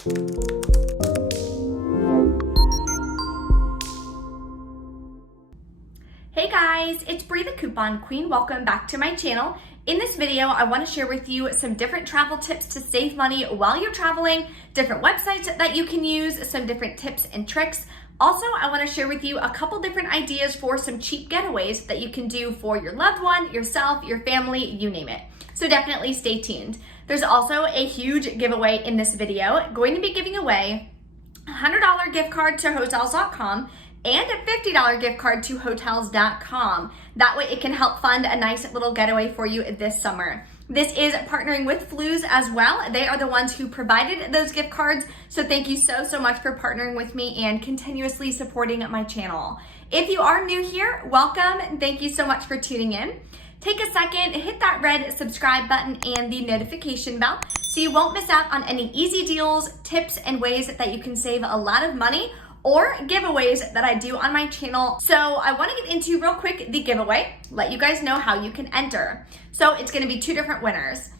Hey guys, it's Bree the Coupon Queen. Welcome back to my channel. In this video, I want to share with you some different travel tips to save money while you're traveling, different websites that you can use, some different tips and tricks. Also, I want to share with you a couple different ideas for some cheap getaways that you can do for your loved one, yourself, your family, you name it. So definitely stay tuned. There's also a huge giveaway in this video. Going to be giving away a $100 gift card to hotels.com and a $50 gift card to hotels.com. That way it can help fund a nice little getaway for you this summer. This is partnering with Fluz as well. They are the ones who provided those gift cards. So thank you so much for partnering with me and continuously supporting my channel. If you are new here, welcome and thank you so much for tuning in. Take a second, hit that red subscribe button and the notification bell so you won't miss out on any easy deals, tips, and ways that you can save a lot of money or giveaways that I do on my channel. So I want to get into real quick the giveaway, let you guys know how you can enter. So it's going to be two different winners.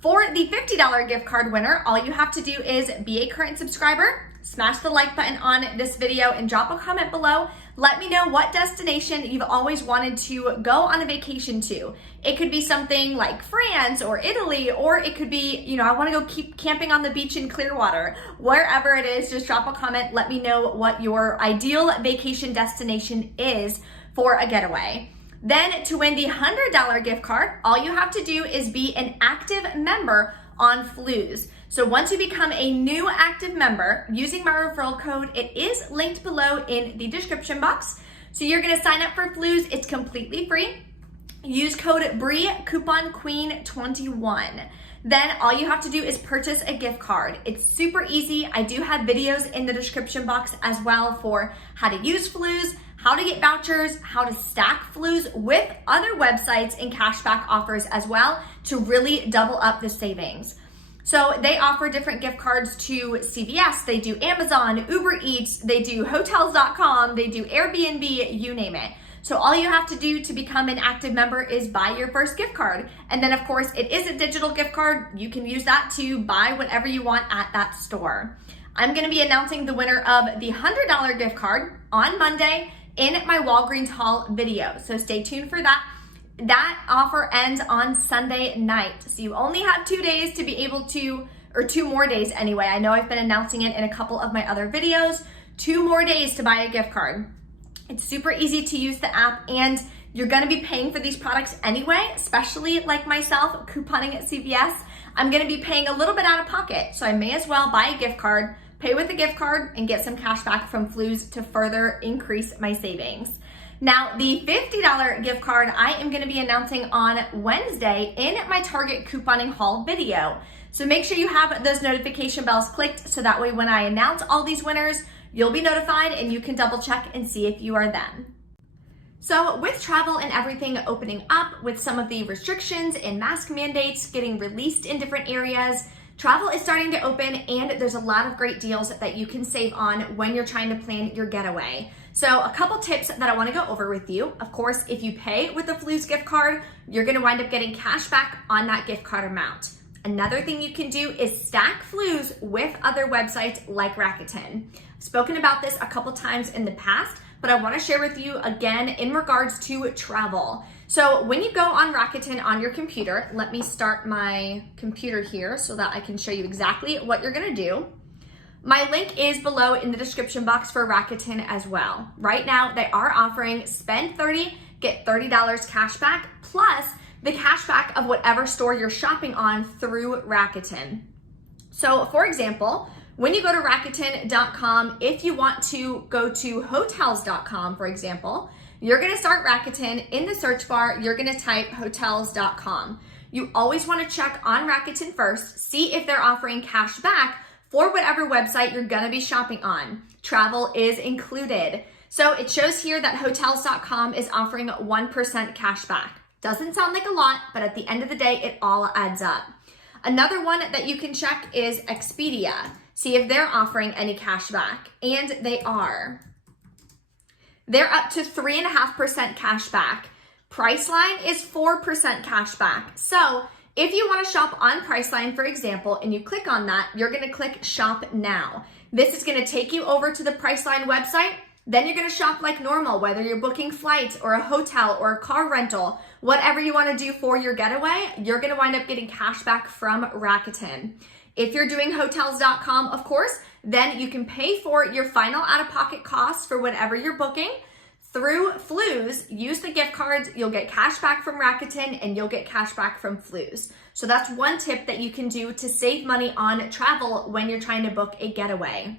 For the $50 gift card winner, all you have to do is be a current subscriber, smash the like button on this video and drop a comment below. Let me know what destination you've always wanted to go on a vacation to. It could be something like France or Italy, or it could be, I want to go keep camping on the beach in Clearwater. Wherever it is, just drop a comment. Let me know what your ideal vacation destination is for a getaway. Then to win the $100 gift card, all you have to do is be an active member on Fluz. So once you become a new active member using my referral code, it is linked below in the description box. So you're gonna sign up for Fluz, it's completely free. Use code BREECouponQueen21. Then all you have to do is purchase a gift card. It's super easy. I do have videos in the description box as well for how to use Fluz, how to get vouchers, how to stack Fluz with other websites and cashback offers as well to really double up the savings. So they offer different gift cards to CVS, they do Amazon, Uber Eats, they do hotels.com, they do Airbnb, you name it. So all you have to do to become an active member is buy your first gift card. And then of course it is a digital gift card. You can use that to buy whatever you want at that store. I'm gonna be announcing the winner of the $100 gift card on Monday in my Walgreens haul video. So stay tuned for that. That offer ends on Sunday night. So you only have 2 days to be able to, or 2 more days anyway. I know I've been announcing it in a couple of my other videos. 2 more days to buy a gift card. It's super easy to use the app and you're gonna be paying for these products anyway, especially like myself, couponing at CVS. I'm gonna be paying a little bit out of pocket. So I may as well buy a gift card, pay with a gift card and get some cash back from Fluz to further increase my savings. Now, the $50 gift card I am gonna be announcing on Wednesday in my Target couponing haul video. So make sure you have those notification bells clicked so that way when I announce all these winners, you'll be notified and you can double check and see if you are them. So with travel and everything opening up, with some of the restrictions and mask mandates getting released in different areas, travel is starting to open and there's a lot of great deals that you can save on when you're trying to plan your getaway. So a couple tips that I wanna go over with you. Of course, if you pay with a Fluz gift card, you're gonna wind up getting cash back on that gift card amount. Another thing you can do is stack Fluz with other websites like Rakuten. I've spoken about this a couple times in the past, but I wanna share with you again in regards to travel. So when you go on Rakuten on your computer, let me start my computer here so that I can show you exactly what you're gonna do. My link is below in the description box for Rakuten as well. Right now, they are offering spend $30, get $30 cash back, plus the cash back of whatever store you're shopping on through Rakuten. So for example, when you go to Rakuten.com, if you want to go to hotels.com, for example, you're gonna start Rakuten. In the search bar, you're gonna type hotels.com. You always wanna check on Rakuten first, see if they're offering cash back for whatever website you're gonna be shopping on. Travel is included. So it shows here that hotels.com is offering 1% cash back. Doesn't sound like a lot, but at the end of the day, it all adds up. Another one that you can check is Expedia. See if they're offering any cash back, and they are. They're up to 3.5% cash back. Priceline is 4% cash back. So If you want to shop on Priceline, for example, and you click on that, you're going to click Shop Now. This is going to take you over to the Priceline website. Then you're going to shop like normal, whether you're booking flights or a hotel or a car rental, whatever you want to do for your getaway, you're going to wind up getting cash back from Rakuten. If you're doing hotels.com, of course, then you can pay for your final out-of-pocket costs for whatever you're booking through Fluz. Use the gift cards, you'll get cash back from Rakuten, and you'll get cash back from Fluz. So that's one tip that you can do to save money on travel when you're trying to book a getaway.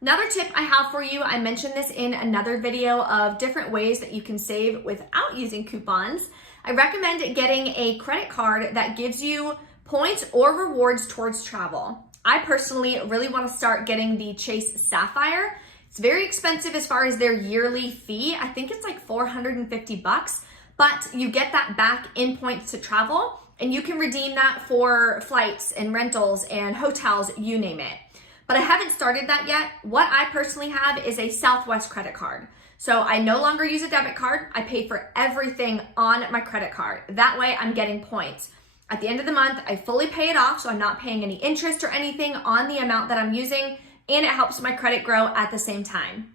Another tip I have for you, I mentioned this in another video of different ways that you can save without using coupons. I recommend getting a credit card that gives you points or rewards towards travel. I personally really want to start getting the Chase Sapphire. It's very expensive as far as their yearly fee. I think it's like $450, but you get that back in points to travel, and you can redeem that for flights and rentals and hotels, you name it. But I haven't started that yet. What I personally have is a Southwest credit card. So I no longer use a debit card. I pay for everything on my credit card. That way I'm getting points. At the end of the month, I fully pay it off, so I'm not paying any interest or anything on the amount that I'm using, and it helps my credit grow at the same time.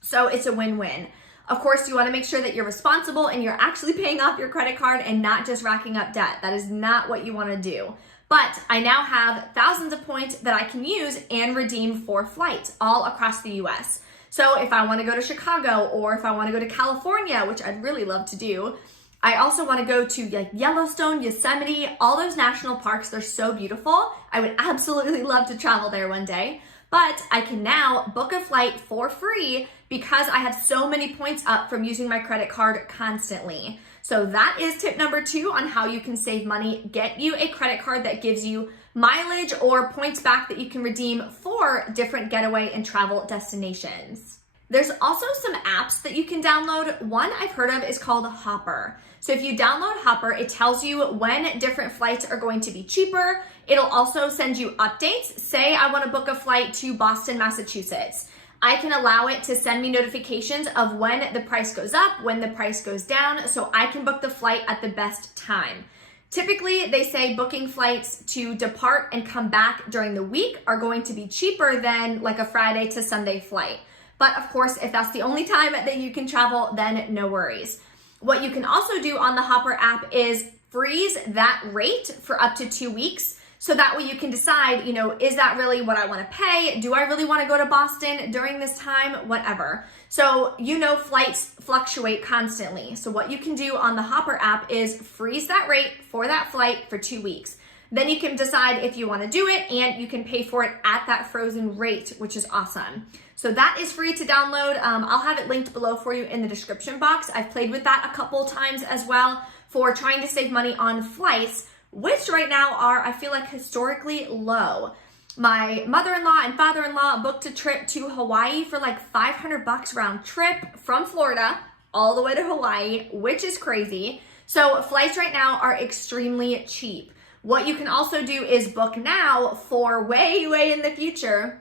So it's a win-win. Of course, you want to make sure that you're responsible and you're actually paying off your credit card and not just racking up debt. That is not what you want to do. But I now have thousands of points that I can use and redeem for flights all across the US. So if I want to go to Chicago, or if I want to go to California, which I'd really love to do, I also want to go to like Yellowstone, Yosemite, all those national parks. They're so beautiful. I would absolutely love to travel there one day. But I can now book a flight for free because I have so many points up from using my credit card constantly. So that is tip number 2 on how you can save money. Get you a credit card that gives you mileage or points back that you can redeem for different getaway and travel destinations. There's also some apps that you can download. One I've heard of is called Hopper. So if you download Hopper, it tells you when different flights are going to be cheaper. It'll also send you updates. Say I want to book a flight to Boston, Massachusetts. I can allow it to send me notifications of when the price goes up, when the price goes down, so I can book the flight at the best time. Typically, they say booking flights to depart and come back during the week are going to be cheaper than like a Friday to Sunday flight. But of course, if that's the only time that you can travel, then no worries. What you can also do on the Hopper app is freeze that rate for up to 2 weeks. So that way you can decide, is that really what I want to pay? Do I really want to go to Boston during this time? Whatever. So flights fluctuate constantly. So what you can do on the Hopper app is freeze that rate for that flight for 2 weeks. Then you can decide if you want to do it, and you can pay for it at that frozen rate, which is awesome. So that is free to download. I'll have it linked below for you in the description box. I've played with that a couple times as well for trying to save money on flights, which right now are, I feel like, historically low. My mother-in-law and father-in-law booked a trip to Hawaii for like $500 round trip from Florida all the way to Hawaii, which is crazy. So flights right now are extremely cheap. What you can also do is book now for way, way in the future,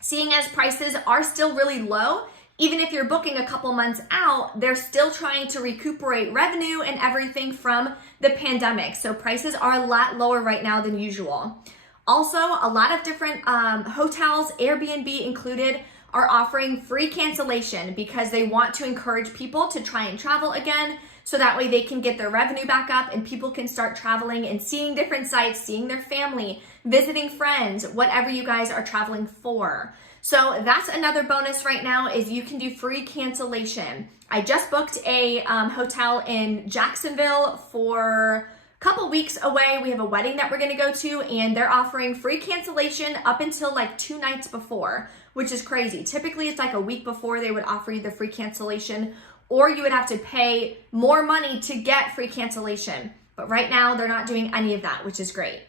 seeing as prices are still really low. Even if you're booking a couple months out, they're still trying to recuperate revenue and everything from the pandemic. So prices are a lot lower right now than usual. Also, a lot of different hotels, Airbnb included, are offering free cancellation because they want to encourage people to try and travel again, so that way they can get their revenue back up and people can start traveling and seeing different sites, seeing their family, visiting friends, whatever you guys are traveling for. So that's another bonus right now, is you can do free cancellation. I just booked a hotel in Jacksonville for a couple weeks away. We have a wedding that we're gonna go to, and they're offering free cancellation up until like 2 nights before, which is crazy. Typically it's like a week before they would offer you the free cancellation, or you would have to pay more money to get free cancellation. But right now they're not doing any of that, which is great.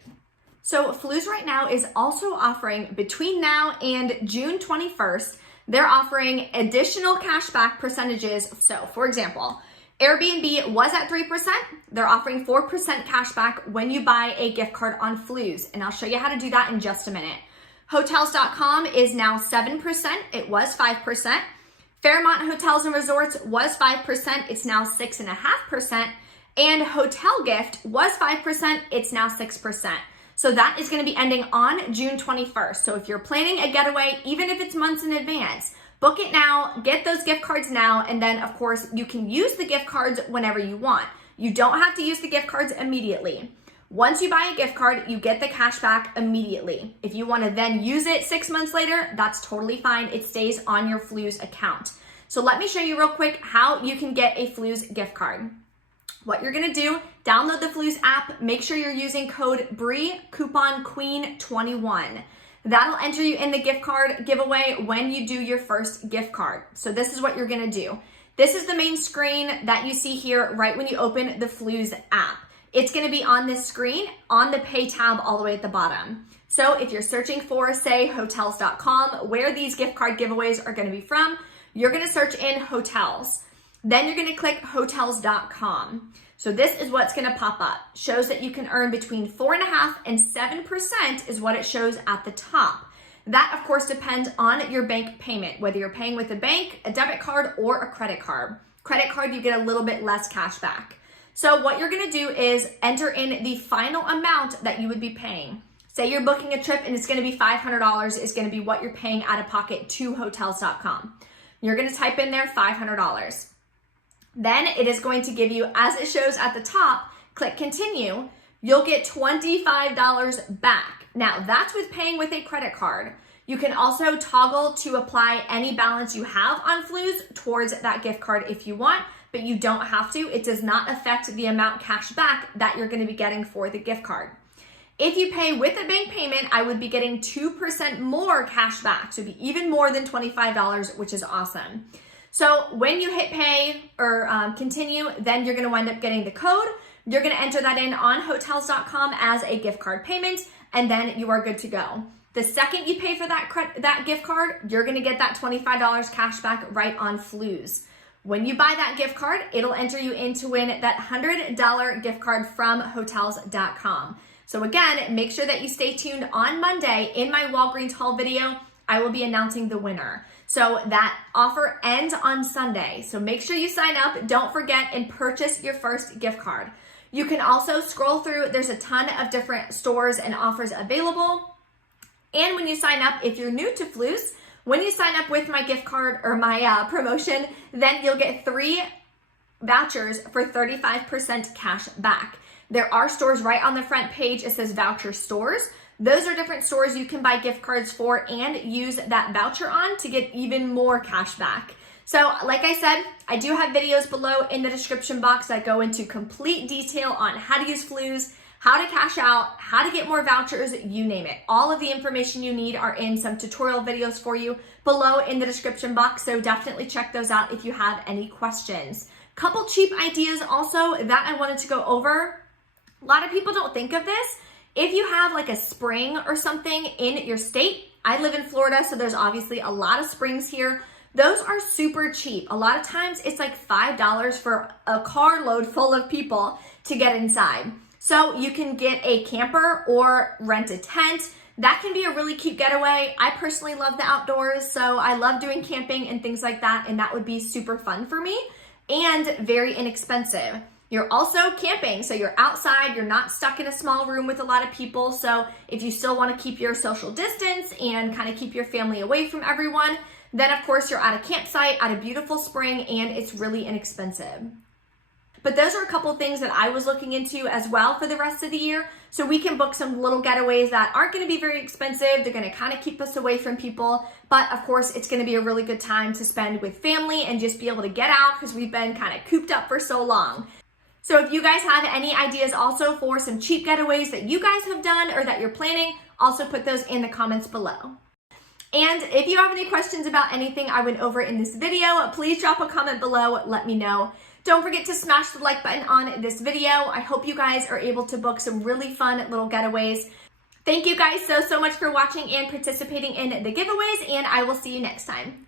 So Fluz right now is also offering, between now and June 21st, they're offering additional cashback percentages. So for example, Airbnb was at 3%. They're offering 4% cashback when you buy a gift card on Fluz. And I'll show you how to do that in just a minute. Hotels.com is now 7%. It was 5%. Fairmont Hotels and Resorts was 5%. It's now 6.5%. And hotel gift was 5%, it's now 6%. So that is gonna be ending on June 21st. So if you're planning a getaway, even if it's months in advance, book it now, get those gift cards now, and then of course you can use the gift cards whenever you want. You don't have to use the gift cards immediately. Once you buy a gift card, you get the cash back immediately. If you wanna then use it 6 months later, that's totally fine. It stays on your Fluz account. So let me show you real quick how you can get a Fluz gift card. What you're gonna do, download the Fluz app, make sure you're using code BRIE, coupon QUEEN21. That'll enter you in the gift card giveaway when you do your first gift card. So this is what you're gonna do. This is the main screen that you see here right when you open the Fluz app. It's gonna be on this screen on the pay tab all the way at the bottom. So if you're searching for, say, hotels.com, where these gift card giveaways are gonna be from, you're gonna search in hotels. Then you're gonna click hotels.com. So this is what's gonna pop up. Shows that you can earn between 4.5% and 7% is what it shows at the top. That of course depends on your bank payment, whether you're paying with a bank, a debit card, or a credit card. Credit card, you get a little bit less cash back. So what you're gonna do is enter in the final amount that you would be paying. Say you're booking a trip and it's gonna be $500 is gonna be what you're paying out of pocket to hotels.com. You're gonna type in there $500. Then it is going to give you, as it shows at the top, click continue, you'll get $25 back. Now that's with paying with a credit card. You can also toggle to apply any balance you have on Fluz towards that gift card if you want, but you don't have to. It does not affect the amount cash back that you're gonna be getting for the gift card. If you pay with a bank payment, I would be getting 2% more cash back, so it'd be even more than $25, which is awesome. So when you hit pay or continue, then you're gonna wind up getting the code. You're gonna enter that in on hotels.com as a gift card payment, and then you are good to go. The second you pay for that gift card, you're gonna get that $25 cash back right on Fluz. When you buy that gift card, it'll enter you in to win that $100 gift card from hotels.com. So again, make sure that you stay tuned on Monday. In my Walgreens haul video, I will be announcing the winner. So that offer ends on Sunday. So make sure you sign up. Don't forget and purchase your first gift card. You can also scroll through. There's a ton of different stores and offers available. And when you sign up, if you're new to Fluz, when you sign up with my gift card or my promotion, then you'll get 3 vouchers for 35% cash back. There are stores right on the front page. It says voucher stores. Those are different stores you can buy gift cards for and use that voucher on to get even more cash back. So like I said, I do have videos below in the description box that go into complete detail on how to use Fluz, how to cash out, how to get more vouchers, you name it. All of the information you need are in some tutorial videos for you below in the description box, so definitely check those out if you have any questions. Couple cheap ideas also that I wanted to go over. A lot of people don't think of this. If you have like a spring or something in your state, I live in Florida, so there's obviously a lot of springs here. Those are super cheap. A lot of times it's like $5 for a carload full of people to get inside. So you can get a camper or rent a tent. That can be a really cute getaway. I personally love the outdoors, so I love doing camping and things like that, and that would be super fun for me and very inexpensive. You're also camping, so you're outside, you're not stuck in a small room with a lot of people. So if you still want to keep your social distance and kind of keep your family away from everyone, then of course you're at a campsite, at a beautiful spring, and it's really inexpensive. But those are a couple things that I was looking into as well for the rest of the year. So we can book some little getaways that aren't going to be very expensive. They're going to kind of keep us away from people. But of course, it's going to be a really good time to spend with family and just be able to get out because we've been kind of cooped up for so long. So if you guys have any ideas also for some cheap getaways that you guys have done or that you're planning, also put those in the comments below. And if you have any questions about anything I went over in this video, please drop a comment below, let me know. Don't forget to smash the like button on this video. I hope you guys are able to book some really fun little getaways. Thank you guys so much for watching and participating in the giveaways, and I will see you next time.